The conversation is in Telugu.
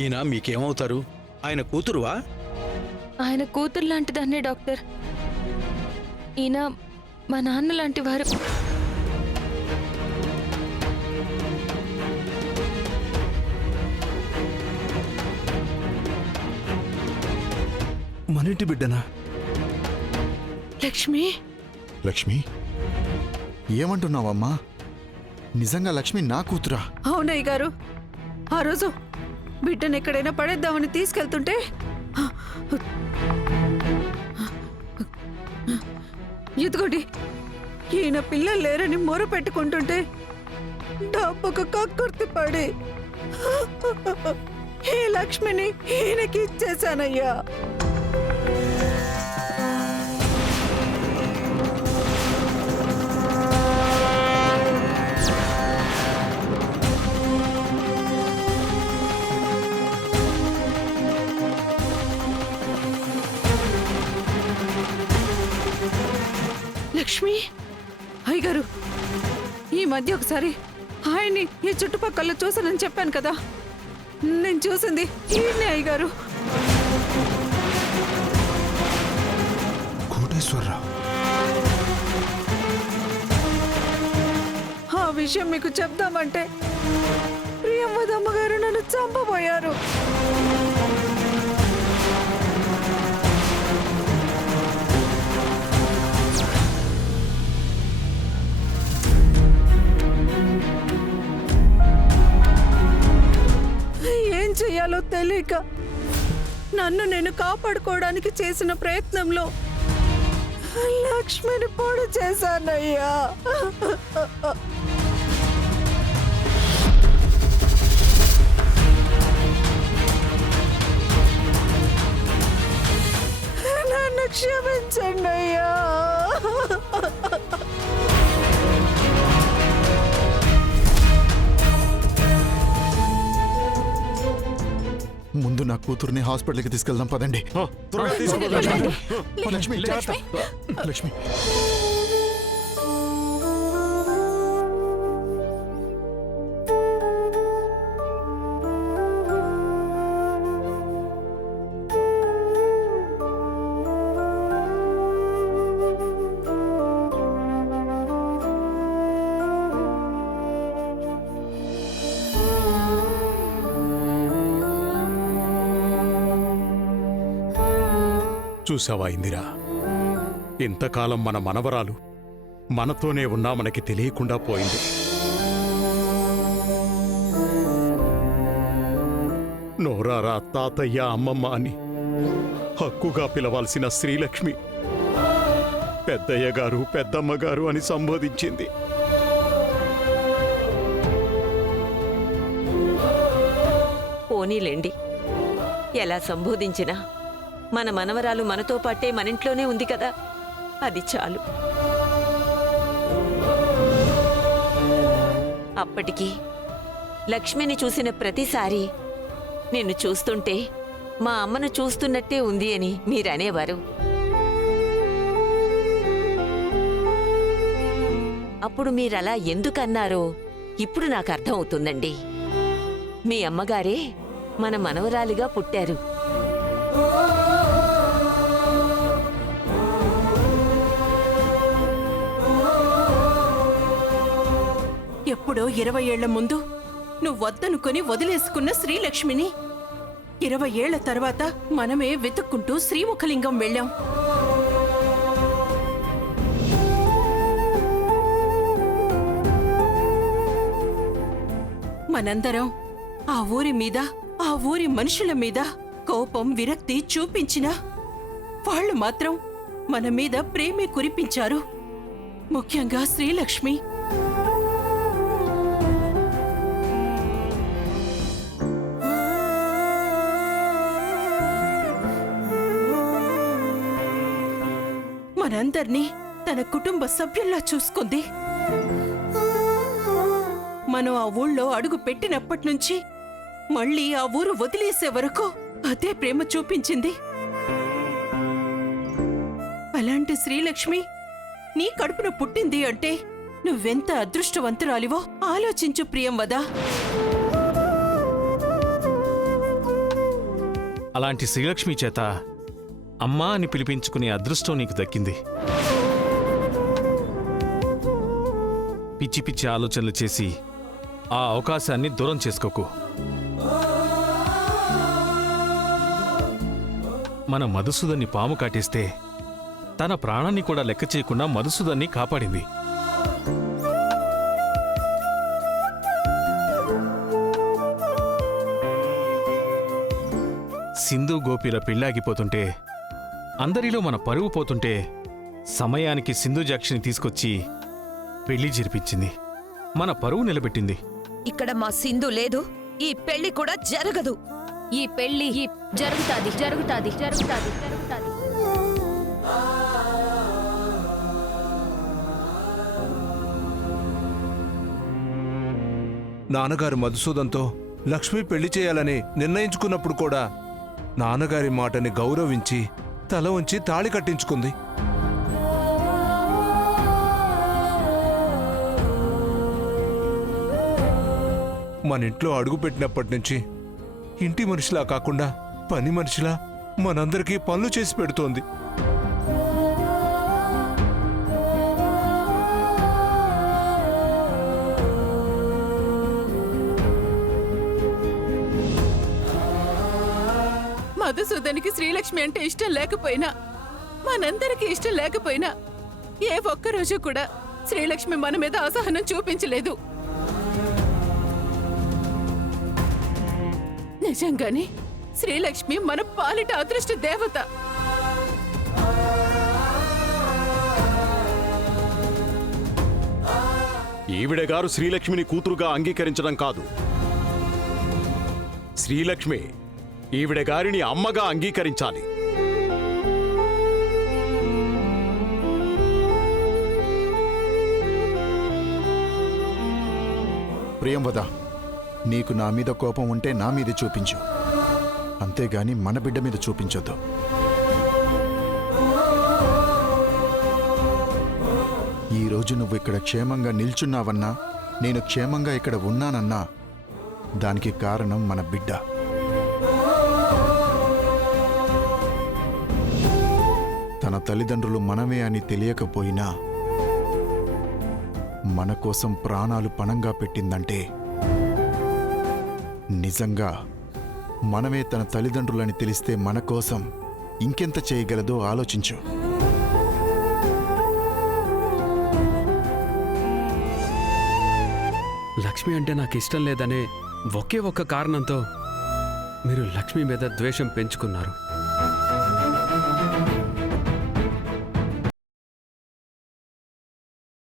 ఈయన మీకేమవుతారు? ఆయన కూతురువా? ఆయన కూతురు లాంటిదాన్నే డాక్టర్. ఈయన మా నాన్న లాంటి వారు. మనింటి బిడ్డనా? లక్ష్మి, లక్ష్మి, ఏమంటున్నావమ్మా? నిజంగా లక్ష్మి నా కూతురా? అవునయ్య గారు, ఆ రోజు బిడ్డను ఎక్కడైనా పడేద్దామని తీసుకెళ్తుంటే ఇదిగోండి, ఈయన పిల్లలు లేరని మొర పెట్టుకుంటుంటే డబ్బుకు కక్కుర్తి పడి ఈ లక్ష్మిని ఈయనకి ఇచ్చేశానయ్యా. లక్ష్మి, అయ్యగారు, ఈ మధ్య ఒకసారి ఆయన్ని ఈ చుట్టుపక్కల చూసానని చెప్పాను కదా, నేను చూసింది ఈయనే అయ్యగారు. కోటేశ్వరరావు. ఆ విషయం మీకు చెప్దామంటే ప్రియంవదమ్మ గారు నన్ను చంపబోయారు. ఏం చెయ్యాలో తెలియక నన్ను నేను కాపాడుకోవడానికి చేసిన ప్రయత్నంలో లక్ష్మిని పొడి చేశానయ్యా. నన్ను క్షమించండి అయ్యా. ముందు నా కూతుర్ని హాస్పిటల్కి తీసుకెళ్దాం పదండి. లక్ష్మి, లక్ష్మి. చూసావా ఇందిరా, ఇంతకాలం మన మనవరాలు మనతోనే ఉన్నా మనకి తెలియకుండా పోయింది. నోరారా తాతయ్య అమ్మమ్మ అని హక్కుగా పిలవాల్సిన శ్రీలక్ష్మి పెద్దయ్య గారు పెద్దమ్మ గారు అని సంబోధించింది. పోనీలేండి, ఎలా సంబోధించినా మన మనవరాలు మనతో పాటే మనింట్లోనే ఉంది కదా, అది చాలు. అప్పటికి లక్ష్మిని చూసిన ప్రతిసారి నిన్ను చూస్తుంటే మా అమ్మను చూస్తున్నట్టే ఉంది అని మీరనేవారు. అప్పుడు మీరలా ఎందుకన్నారో ఇప్పుడు నాకు అర్థం అవుతుందండి. మీ అమ్మగారే మన మనవరాలిగా పుట్టారు. ఎప్పుడో 20 ఏళ్ల ముందు నువ్వు వద్దనుకొని వదిలేసుకున్న శ్రీలక్ష్మిని 20 ఏళ్ల తర్వాత మనమే వెతుక్కుంటూ శ్రీముఖలింగం వెళ్ళాం. మనందరం ఆ ఊరి మీద, ఆ ఊరి మనుషుల మీద కోపం, విరక్తి చూపించినా వాళ్ళు మాత్రం మన మీద ప్రేమే కురిపించారు. ముఖ్యంగా శ్రీలక్ష్మి. మనందర్నీ తన కుటుంబ సభ్యుల్లా చూసుకుంది. మనం ఆ ఊళ్ళో అడుగు పెట్టినప్పటి నుంచి మళ్ళీ ఆ ఊరు వదిలేసే వరకు అదే ప్రేమ చూపించింది. అలాంటి శ్రీలక్ష్మి నీ కడుపున పుట్టింది అంటే నువ్వెంత అదృష్టవంతురాలివో ఆలోచించు ప్రియంవదా. అలాంటి శ్రీలక్ష్మి చేత అమ్మా అని పిలిపించుకునే అదృష్టం నీకు దక్కింది. పిచ్చి పిచ్చి ఆలోచనలు చేసి ఆ అవకాశాన్ని దూరం చేసుకోకు. మన మధుసూదన్ని పాము కాటేస్తే తన ప్రాణాన్ని కూడా లెక్క చేయకుండా మధుసూదన్ని కాపాడింది. సింధు గోపిల పెళ్ళాగిపోతుంటే, అందరిలో మన పరువు పోతుంటే సమయానికి సింధుజాక్షిని తీసుకొచ్చి పెళ్లి జరిపించింది. మన పరువు నిలబెట్టింది. ఇక్కడ మా సింధు లేదు, ఈ పెళ్లి కూడా జరగదు. ఈ పెళ్లి జరుగుతాది జరుగుతాది జరుగుతాది జరుగుతాది. నాన్నగారు మధుసూదన్తో లక్ష్మి పెళ్లి చేయాలని నిర్ణయించుకున్నప్పుడు కూడా నాన్నగారి మాటని గౌరవించి తల ఉంచి తాళి కట్టించుకుంది. మన ఇంట్లో అడుగుపెట్టినప్పటి నుంచి ఇంటి మనిషిలా కాకుండా పని మనిషిలా మనందరికీ పనులు చేసి పెడుతోంది. మధుసూదనికి శ్రీలక్ష్మి అంటే ఇష్టం లేకపోయినా, మనందరికీ ఇష్టం లేకపోయినా, ఏ ఒక్కరోజు కూడా శ్రీలక్ష్మి మన మీద అసహనం చూపించలేదు. నిజంగానే శ్రీలక్ష్మి మన పాలిట అదృష్ట దేవత. ఈవిడ గారు శ్రీలక్ష్మిని కూతురుగా అంగీకరించడం కాదు, శ్రీలక్ష్మి ఈవిడ గారిని అమ్మగా అంగీకరించాలి. ప్రియంవద, నీకు నా మీద కోపం ఉంటే నా మీద చూపించు, అంతేగాని మన బిడ్డ మీద చూపించొద్దు. ఈరోజు నువ్వు ఇక్కడ క్షేమంగా నిల్చున్నావన్నా, నేను క్షేమంగా ఇక్కడ ఉన్నానన్నా, దానికి కారణం మన బిడ్డ. తన తల్లిదండ్రులు మనమే అని తెలియకపోయినా మన కోసం ప్రాణాలు పణంగా పెట్టిందంటే నిజంగా మనమే తన తల్లిదండ్రులని తెలిస్తే మన కోసం ఇంకెంత చేయగలదో ఆలోచించు. లక్ష్మి అంటే నాకు ఇష్టం లేదనే ఒకే ఒక్క కారణంతో మీరు లక్ష్మి మీద ద్వేషం పెంచుకున్నారు.